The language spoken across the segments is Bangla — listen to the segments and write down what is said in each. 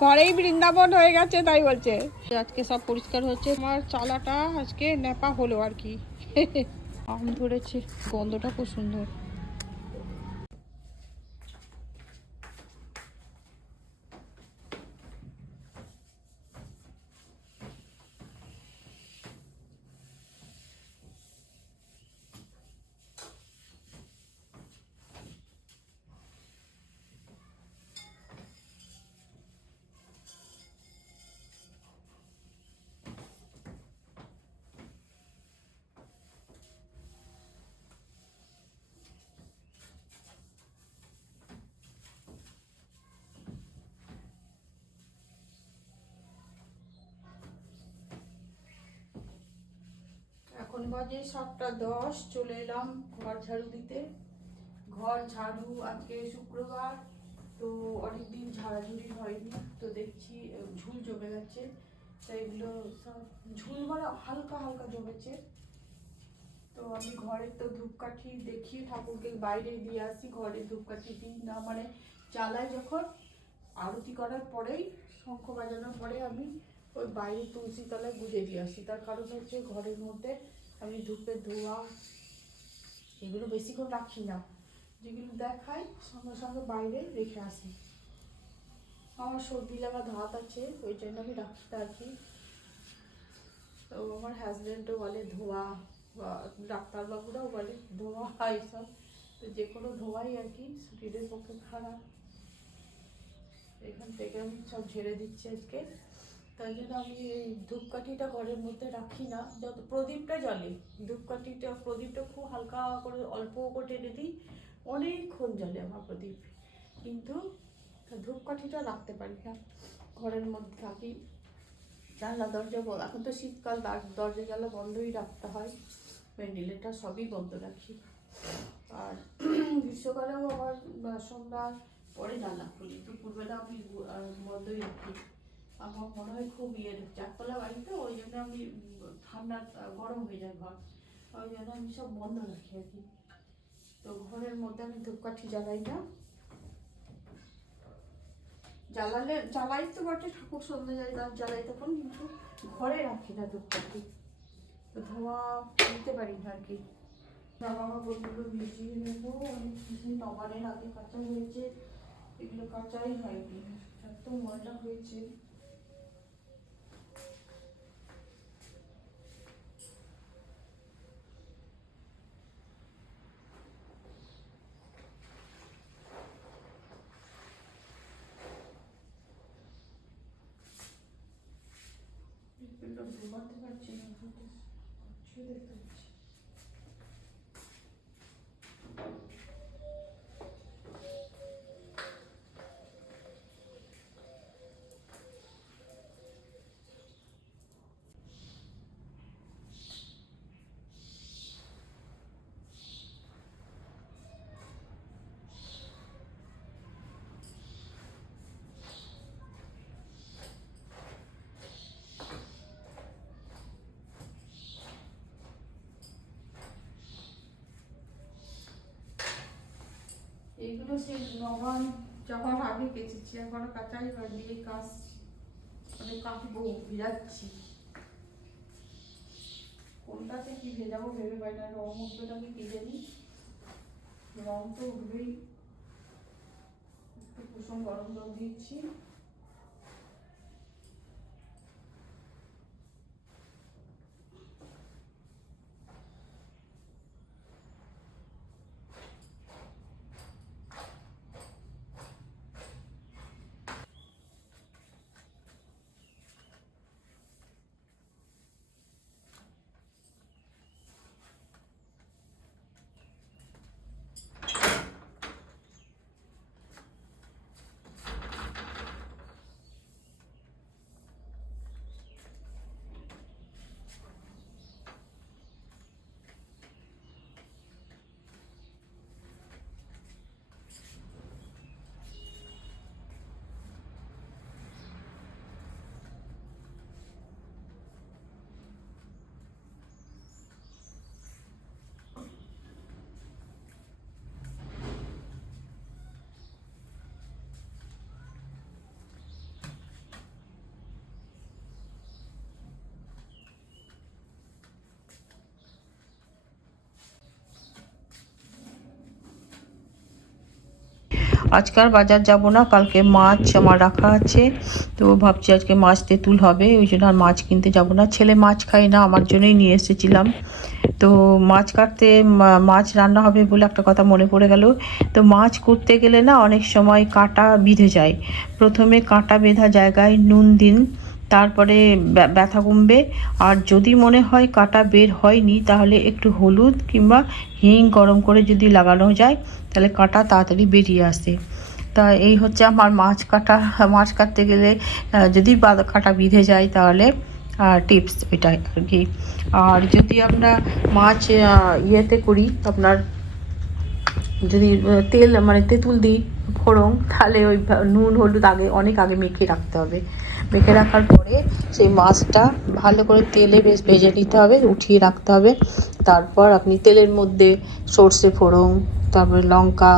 ঘরেই বৃন্দাবন হয়ে গেছে তাই বলছে। আজকে সব পরিষ্কার হচ্ছে। আমার চালাটা আজকে ন্যাপা হলো আর কি। আম ধরেছে, গন্ধটা খুব সুন্দর। এখন বাজে 7:10, চলে এলাম ঘর ঝাড়ু দিতে। ঘর ঝাড়ু, আজকে শুক্রবার তো অনেকদিন ঝাড়াঝুড়ি হয়নি, তো দেখছি ঝুল জমে গেছে। তো এগুলো সব ঝুল মানে হালকা হালকা জমেছে। তো আমি ঘরে তো ধূপকাঠি দেখি, ঠাকুরকে বাইরে দিয়ে আসি, ঘরে ধূপকাঠি দিই না, মানে জ্বালাই যখন আরতি করার পরেই, শঙ্খ বাজানোর পরে আমি ওই বাইরে তুলসী তলায় গুঁজে দিয়ে আসি। তার কারণ হচ্ছে ঘরের মধ্যে আমি ধূপের ধোঁয়া এগুলো বেশিক্ষণ রাখি না, যেগুলো দেখাই সঙ্গে সঙ্গে বাইরে রেখে আসি। আমার সর্দি লাগা ধাত আছে, ওই জন্য আমি রাখি। তো আমার হাজব্যান্ডও বলে ধোঁয়া, ডাক্তারবাবুরাও বলে ধোঁয়া এইসব, তো যে কোনো ধোঁয়াই আর কি শরীরের পক্ষে খারাপ। এখান থেকে আমি সব ঝেড়ে দিচ্ছি আজকে। তাই জন্য আমি এই ধূপকাঠিটা ঘরের মধ্যে রাখি না, যত প্রদীপটা জ্বলে, প্রদীপটা খুব হালকা করে অল্প করে টেনে দিই, অনেকক্ষণ জ্বলে আমার প্রদীপ, কিন্তু ধূপকাঠিটা রাখতে পারি না। ঘরের মধ্যে থাকি, জানলা দরজা এখন তো শীতকাল, দরজা জানলা বন্ধই রাখতে হয়, ভেন্টিলেটার সবই বন্ধ রাখি। আর গ্রীষ্মকালেও আমার সন্ধ্যার পরে জানলা খুলি, দুপুরবেলা আমি বন্ধই রাখি। আমার মনে হয় খুব চারতলা বাড়িতে, ওই জন্য আমি ঠান্ডা গরম হয়ে যায় ঘর, ওই জন্য আমি সব বন্ধ রাখি আর কি। তো ঘরের মধ্যে আমি ধূপকাঠি জ্বালাই না, জ্বালাই তো বটে, ঠাকুর সন্ধ্যে জ্বালাই তখন, কিন্তু ঘরে রাখি না ধূপকাঠি, তো ধোঁয়া নিতে পারি না আর কি। জামা কাপড়গুলো ভিজিয়ে নেবো, অনেক কিছু নবানের আগে কাঁচা হয়েছে, এগুলো কাঁচাই হয়নি, এত ময়লা হয়েছে। এগুলো ঘুমাতে পারছি না, দেখতে পাচ্ছি। এইগুলো সে নবান যাওয়ার আগে কেচেছি, এখনো কাঁচাই হয়নি, এই কাজ মানে কাটবো, ভিজাচ্ছি। কোনটাতে কি ভেজাবো ভেবে পাই না, রং উঠবেটাকে কি জানি, রং তো উঠবেই। একটু কুসুম গরম জল দিচ্ছি, আজকে আর বাজার যাব না, কালকে মাছ আমার রাখা আছে, তো ভাবছি আজকে মাছ তেঁতুল হবে, ওই জন্য আর মাছ কিনতে যাব না। ছেলে মাছ খায় না, আমার জন্যই নিয়ে এসেছিলাম। তো মাছ কাটতে মাছ রান্না হবে বলে একটা কথা মনে পড়ে গেল। তো মাছ করতে গেলে না অনেক সময় কাঁটা বিঁধে যায়। প্রথমে কাঁটা বেঁধা জায়গায় নুন দিন, তারপরে ব্যথা কমবে। আর যদি মনে হয় কাঁটা বের হয়নি, তাহলে একটু হলুদ কিংবা হিং গরম করে যদি লাগানো যায়, তাহলে কাঁটা তাড়াতাড়ি বেরিয়ে আসে। তা এই হচ্ছে আমার মাছ কাটতে গেলে যদি কাঁটা বিঁধে যায় তাহলে টিপস এটাই আর কি। আর যদি আমরা মাছ ইয়েতে করি, আপনার যদি তেল মানে তেঁতুল দিই ফোড়ন, তাহলে ওই নুন হলুদ অনেক আগে মেখে রাখতে হবে। মেখে রাখার পরে সেই মাছটা ভালো করে তেলে বেশ ভেজে নিতে হবে, উঠিয়ে রাখতে হবে। তারপর আপনি তেলের মধ্যে সর্ষে ফোড়ন, তারপরে লঙ্কা,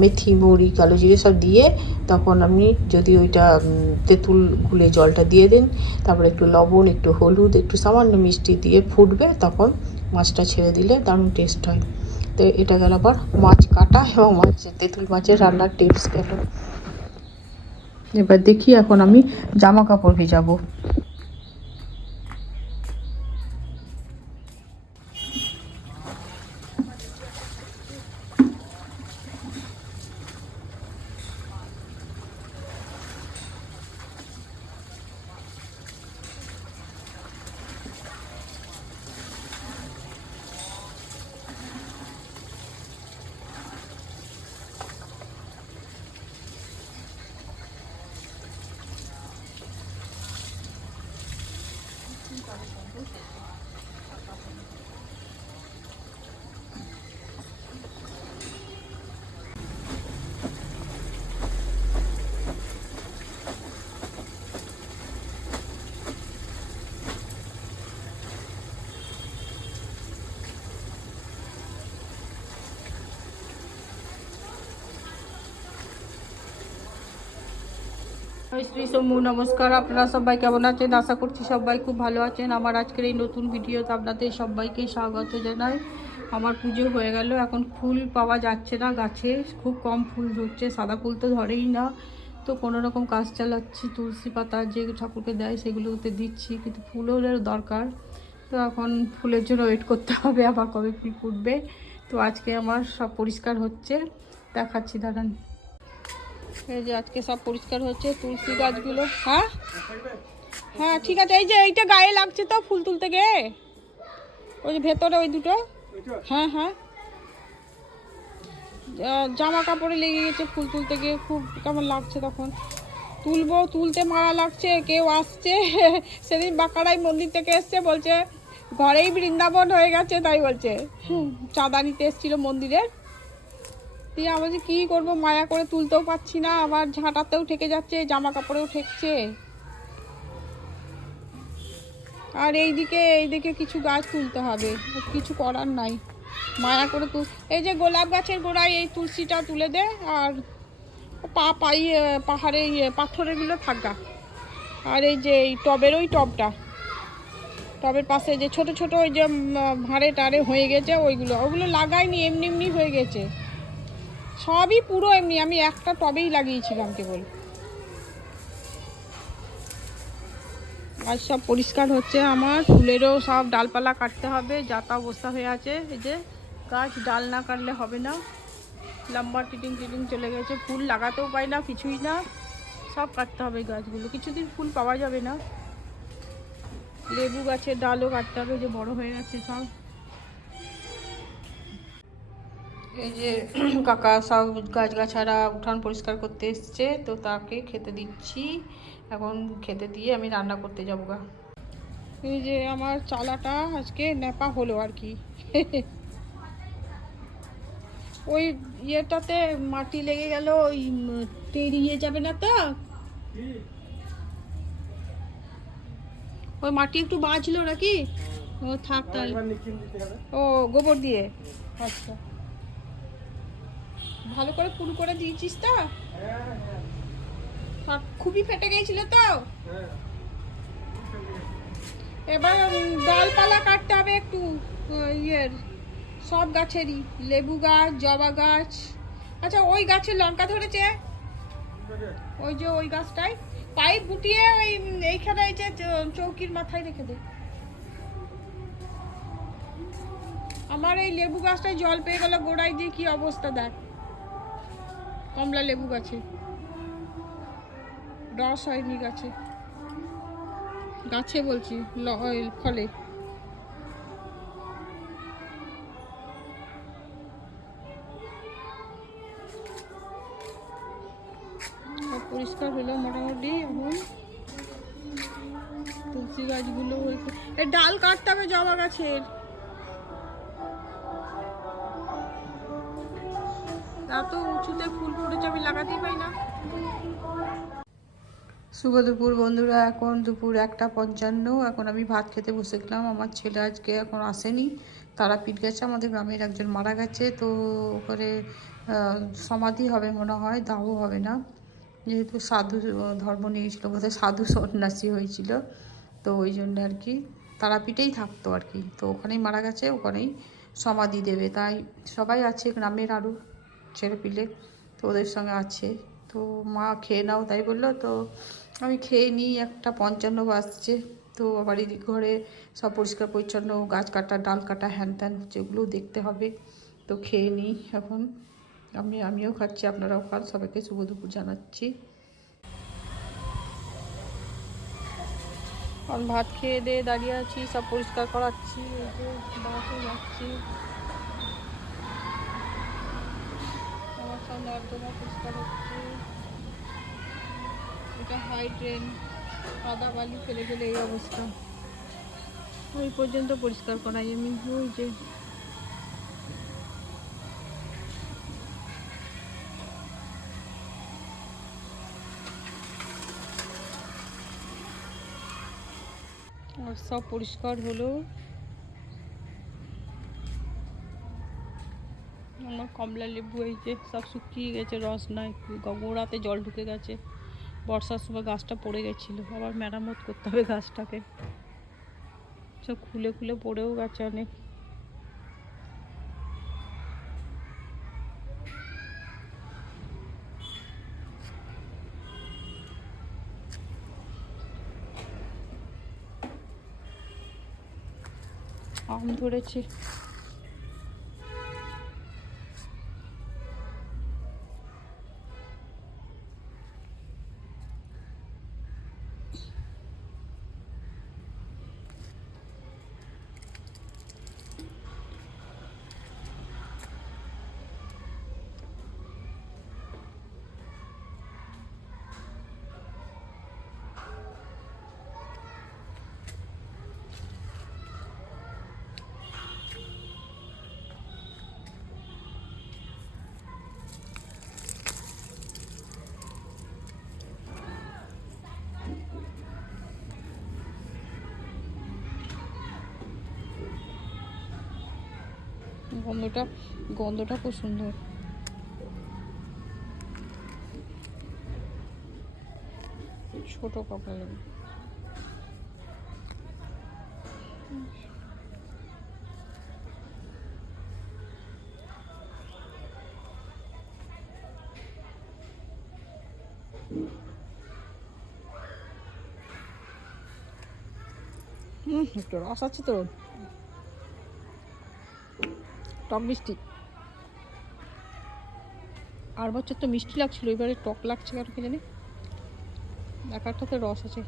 মেথি, মুড়ি, কালো জিরে সব দিয়ে তখন আপনি যদি ওইটা তেঁতুল গুলে জলটা দিয়ে দিন, তারপরে একটু লবণ, একটু হলুদ, একটু সামান্য মিষ্টি দিয়ে ফুটবে, তখন মাছটা ছেড়ে দিলে দারুণ টেস্ট হয়। তো এটা গেল আবার মাছ কাটা এবং তেঁতুল মাছের রান্নার টিপস গেল। এবার দেখি এখন আমি জামা কাপড় ভিজাবো। শ্রী সমু নমস্কার, আপনারা সবাই কেমন আছেন? আশা করছি সবাই খুব ভালো আছেন। আমার আজকের এই নতুন ভিডিওতে আপনাদের সবাইকে স্বাগত জানাই। আমার পুজো হয়ে গেল, এখন ফুল পাওয়া যাচ্ছে না গাছে, খুব কম ফুল ধরছে, সাদা ফুল তো ধরেই না। তো কোনো রকম কাজ চালাচ্ছি, তুলসী পাতা যে ঠাকুরকে দেয় সেগুলোতে দিচ্ছি, কিন্তু ফুলের দরকার। তো এখন ফুলের জন্য ওয়েট করতে হবে, আবার কবে ফুল ফুটবে। তো আজকে আমার সব পরিষ্কার হচ্ছে, দেখাচ্ছি দাঁড়ান। এই যে আজকে সব পরিষ্কার হচ্ছে তুলসী গাছগুলো। হ্যাঁ হ্যাঁ ঠিক আছে। এই যে এইটা গায়ে লাগছে তো ফুল তুলতে গিয়ে, ওই যে ভেতরে ওই দুটো। হ্যাঁ হ্যাঁ, জামা কাপড়ে লেগে গেছে ফুল তুলতে গিয়ে, খুব কেমন লাগছে। তখন তুলতে মারা লাগছে। কেউ আসছে সেদিন বাঁকাড়াই মন্দির থেকে এসছে, বলছে ঘরেই বৃন্দাবন হয়ে গেছে, তাই বলছে। চাঁদা নিতে এসেছিল মন্দিরের। দিয়ে আমি যে কী করবো, মায়া করে তুলতেও পারছি না, আবার ঝাঁটাতেও ঠেকে যাচ্ছে, জামা কাপড়েও ঠেকছে। আর এইদিকে কিছু গাছ তুলতে হবে, কিছু করার নাই, মায়া করে এই যে গোলাপ গাছের গোড়ায় এই তুলসীটা তুলে দে, আর পাহাড়ে পাথরেগুলো থাকা। আর এই যে এই টবের টবের পাশে যে ছোট ছোট ওই যে ভাঁড়ে টাড়ে হয়ে গেছে, ওগুলো লাগাইনি, এমনি এমনি হয়ে গেছে সবই, পুরো এমনি। আমি একটা টবেই লাগিয়েছিলাম কেবল। আজ সব পরিষ্কার হচ্ছে আমার, ফুলেরও সব ডালপালা কাটতে হবে, যাতা অবস্থা হয়ে আছে। এই যে গাছ ডাল না কাটলে হবে না, লম্বা টিটিং চলে গেছে, ফুল লাগাতেও পাই না, কিছুই না, সব কাটতে হবে গাছগুলো, কিছুদিন ফুল পাওয়া যাবে না। লেবু গাছের ডালও কাটতে হবে, যে বড় হয়ে গেছে সব। এই যে কাকা সব গাছগাছারা উঠান পরিষ্কার করতে এসছে, তো তাকে খেতে দিচ্ছি। এখন খেতে দিয়ে আমি রান্না করতে যাবো গা। এই যে আমার চালাটা আজকে ন্যাপা হলো আর কি। ওই ইয়েটাতে মাটি লেগে গেল, ওই টেরিয়ে যাবে না তো, ওই মাটি একটু বাঁচলো নাকি। ও থাক তাহলে, ও গোবর দিয়ে। আচ্ছা, ভালো করে পুরো করে দিয়েছিস তো? খুবই ফেটে গিয়েছিল তো। এবার ডালপালা কাটতে হবে একটু, ইয়ের সব গাছেরই, লেবু গাছ, জবা গাছ, আচ্ছা ওই গাছে লঙ্কা ধরেছে, ওই যে ওই গাছটায় পাইপ গুটিয়ে ওই এইখানে এই যে চৌকির মাথায় রেখে দে। আমার এই লেবু গাছটায় জল পেয়ে গেল, গোড়ায় দিয়ে কি অবস্থা দেখ, কমলা লেবু গাছে রস হয়নি, গাছে গাছে বলছি ফলে। পরিষ্কার হলো মোটামুটি। এখন তুলসী গাছগুলো এই ডাল কাটতে হবে জবা গাছের, এত উঁচুতে ফুল ফুটেছে আমি লাগাতেই পাই না। শুভ দুপুর বন্ধুরা, এখন দুপুর 1:55। এখন আমি ভাত খেতে বসে গেলাম। আমার ছেলে আজকে এখন আসেনি, তারাপীঠ গেছে, আমাদের গ্রামের একজন মারা গেছে, তো ওখানে সমাধি হবে মনে হয়, দাহ হবে না, যেহেতু সাধু ধর্ম নিয়েছিল, বোধহয় সাধু সন্ন্যাসী হয়েছিল, তো ওই জন্য আর কি তারাপীঠেই থাকতো আর কি, তো ওখানেই মারা গেছে, ওখানেই সমাধি দেবে, তাই সবাই আছে গ্রামের আরও ছেলেপিলে, তো ওদের সঙ্গে আছে। তো মা খেয়ে নাও তাই বললো, তো আমি খেয়ে নিই। 1:55 বাজছে। তো আবার এদিক ঘরে সব পরিষ্কার পরিচ্ছন্ন, গাছ কাটা, ডাল কাটা, হ্যান ত্যান যেগুলো দেখতে হবে, তো খেয়ে নিই এখন। আমিও খাচ্ছি, আপনারাও খান, সবাইকে শুভ দুপুর জানাচ্ছি। এখন ভাত খেয়ে দিয়ে দাঁড়িয়ে আছি, সব পরিষ্কার করাচ্ছি, এই যে বাসে যাচ্ছি, আমার সঙ্গে নর্দমা পরিষ্কার হচ্ছে। এটা হাই ট্রেন, কাদা বালি ফেলে ফেলে এই অবস্থা, ওই পর্যন্ত পরিষ্কার করাই আমি। ওই যে আর সব পরিষ্কার হলো। আমার কমলা লেবু এই যে সব শুকিয়ে গেছে, রস নাই, গোড়াতে জল ঢুকে গেছে, বর্ষার সময় গাছটা পড়ে গেছিলো, আবার মেরামত করতে হবে গাছটাকে, সব খুলে খুলে পড়েও গেছে অনেক। আম ধরেছে, গন্ধটা খুব সুন্দর। ছোট কমলা লেবু, একটু রস আছে তো, টক মিষ্টি। আর বছর তো মিষ্টি লাগছিল, এবারে টক লাগছে কারণ কি জানি, এক একটাতে রস আছে।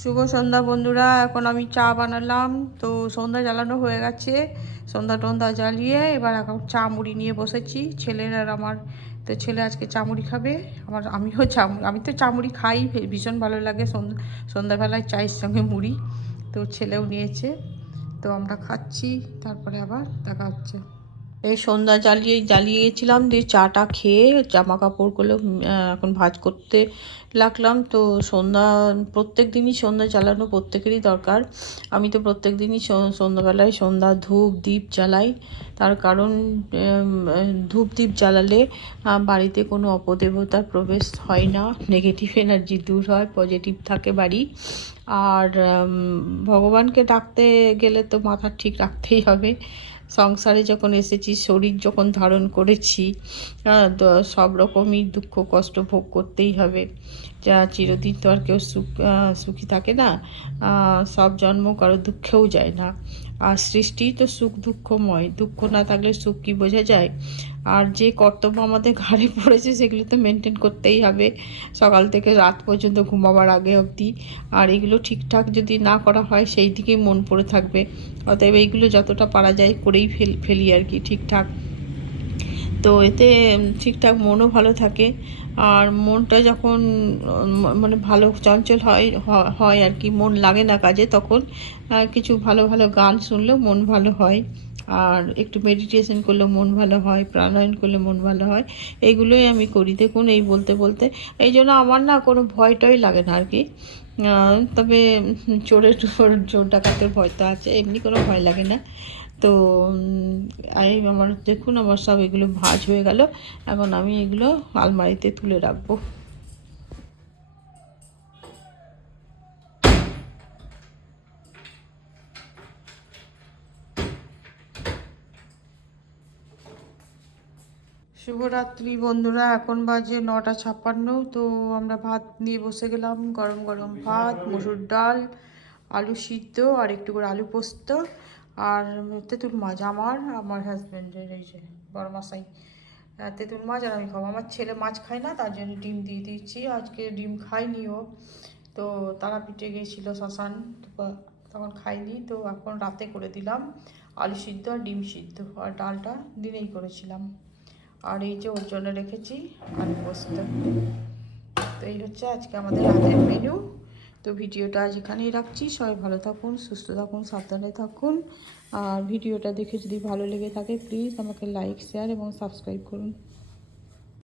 শুভ সন্ধ্যা বন্ধুরা, এখন আমি চা বানালাম, তো সন্ধ্যা জ্বালানো হয়ে গেছে, সন্ধ্যা টন্ধা জ্বালিয়ে এবার এখন চা মুড়ি নিয়ে বসেছি, ছেলের আর আমার। তো ছেলে আজকে চা মুড়ি খাবে, আমিও আমি তো চা মুড়ি খাই, ভীষণ ভালো লাগে সন্ধ্যাবেলায় চায়ের সঙ্গে মুড়ি, তো ছেলেও নিয়েছে, তো আমরা খাচ্ছি, তারপরে আবার দেখা হচ্ছে। এই সন্ধ্যা জ্বালিয়েছিলাম, দিয়ে চাটা খেয়ে জামা কাপড়গুলো এখন ভাঁজ করতে লাগলাম। তো প্রত্যেক দিনই সন্ধ্যা জ্বালানো প্রত্যেকেরই দরকার। আমি তো প্রত্যেক দিনই সন্ধ্যাবেলায় সন্ধ্যা ধূপ দ্বীপ জ্বালাই। তার কারণ ধূপ দ্বীপ জ্বালালে বাড়িতে কোনো অপদেবতার প্রবেশ হয় না, নেগেটিভ এনার্জি দূর হয়, পজিটিভ থাকে বাড়ি। আর ভগবানকে ডাকতে গেলে তো মাথা ঠিক রাখতেই হবে। সংসারে যখন এসেছি, শরীর যখন ধারণ করেছি, সব রকমই দুঃখ কষ্ট ভোগ করতেই হবে। যা চিরদিন তো আর কেউ সুখী থাকে না, সব জন্ম কারো দুঃখেও যায় না। আর সৃষ্টি তো সুখ দুঃখময়, দুঃখ না থাকলে সুখ কি বোঝা যায়? আর যে কর্তব্য আমাদের ঘাড়ে পড়েছে সেগুলো তো মেনটেন করতেই হবে, সকাল থেকে রাত পর্যন্ত ঘুমাবার আগে অবধি। আর এগুলো ঠিকঠাক যদি না করা হয় সেই দিকেই মন পড়ে থাকবে। অতএব এইগুলো যতটা পারা যায় করেই ফেলি আর কি ঠিকঠাক। তো এতে ঠিকঠাক মনও ভালো থাকে। আর মনটা যখন মানে ভালো চঞ্চল হয় আর কি, মন লাগে না কাজে, তখন কিছু ভালো ভালো গান শুনলেও মন ভালো হয়। আর একটু মেডিটেশন করলেও মন ভালো হয়, প্রাণায়াম করলে মন ভালো হয়। এইগুলোই আমি করি। দেখুন এই বলতে বলতে, এই জন্য আমার না কোনো ভয় টয় লাগে না আর কি। তবে চোর ডাকাতের ভয় তো আছে, এমনি কোনো ভয় লাগে না। তো আমার দেখুন আমার সব এগুলো ভাঁজ হয়ে গেল। এখন আমি এগুলো আলমারিতে তুলে রাখবো। শুভরাত্রি বন্ধুরা, এখন বাজে 9:56। তো আমরা ভাত নিয়ে বসে গেলাম, গরম গরম ভাত, মসুর ডাল, আলু সিদ্ধ আর একটু করে আলু পোস্ত আর তেঁতুল মাছ। আমার হাজব্যান্ডের, এই যে বড়মশাই, তেঁতুল মাছ। আর আমি খাবো, আমার ছেলে মাছ খায় না, তার জন্য ডিম দিয়ে দিচ্ছি। আজকে ডিম খাইনি ও, তো তারাপীঠে গিয়েছিলো শ্মশান, তখন খাইনি। তো এখন রাতে করে দিলাম আলু সিদ্ধ আর ডিম সিদ্ধ, আর ডালটা দিনেই করেছিলাম। আর এই যে ওর জন্য রেখেছি আলু পোস্ত। তো এই হচ্ছে আজকে আমাদের রাতের মেনু। তো ভিডিওটা আজ এখানেই রাখছি। সবাই ভালো থাকুন, সুস্থ থাকুন, সাবধানে থাকুন। আর ভিডিওটা দেখে যদি ভালো লেগে থাকে প্লিজ আমাকে লাইক শেয়ার এবং সাবস্ক্রাইব করুন।